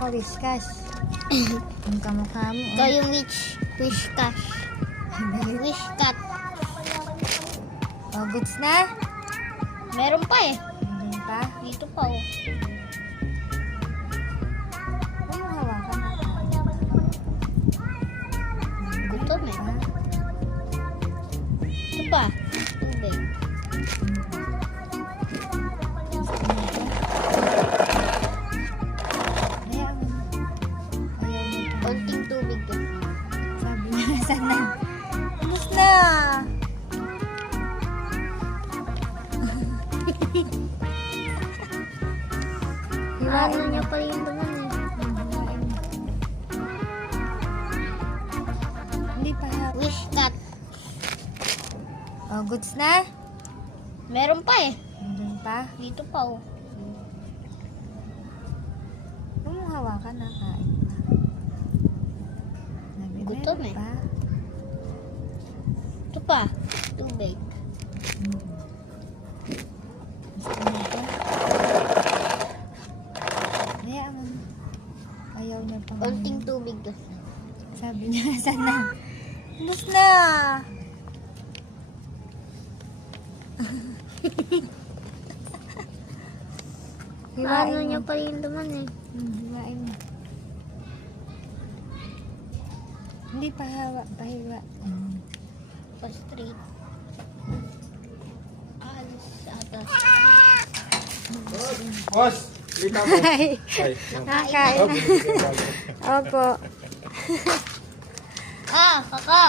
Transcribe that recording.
Ako, Whiskas. Yung kamukha mo. Ikaw yung Whiskas. Whiskat. Oh, goods na? Meron pa eh. Hindi pa? Dito pa oh. Ano hawakan na? Gutom eh. Ito pa. Tubig. Ayaw mo. Ayaw mo. Konting tubig eh. Sabi niya, sana. Ubus na! Ano niya pala yung laman eh. Hiwain mo. Hindi pa. Whiskat. Oh, goods na? Meron pa eh. Hindi pa? Dito pa oh. Huwag mong hawakan na, kain pa. Sabi, Gutom meron eh. pa. Ito pa. Tubig. Gusto mo ito? Hayaan mo. Ayaw niya pa. Konting tubig eh. Sabi niya, sana. Ubus na! Ano niya pala yung laman eh. Hiwain mo. Hindi pa hawa, pahiwa. Pa straight. Alis ata. Boss, lita mo. Ay, Ay, nakakain na. Opo. Ah, kaka.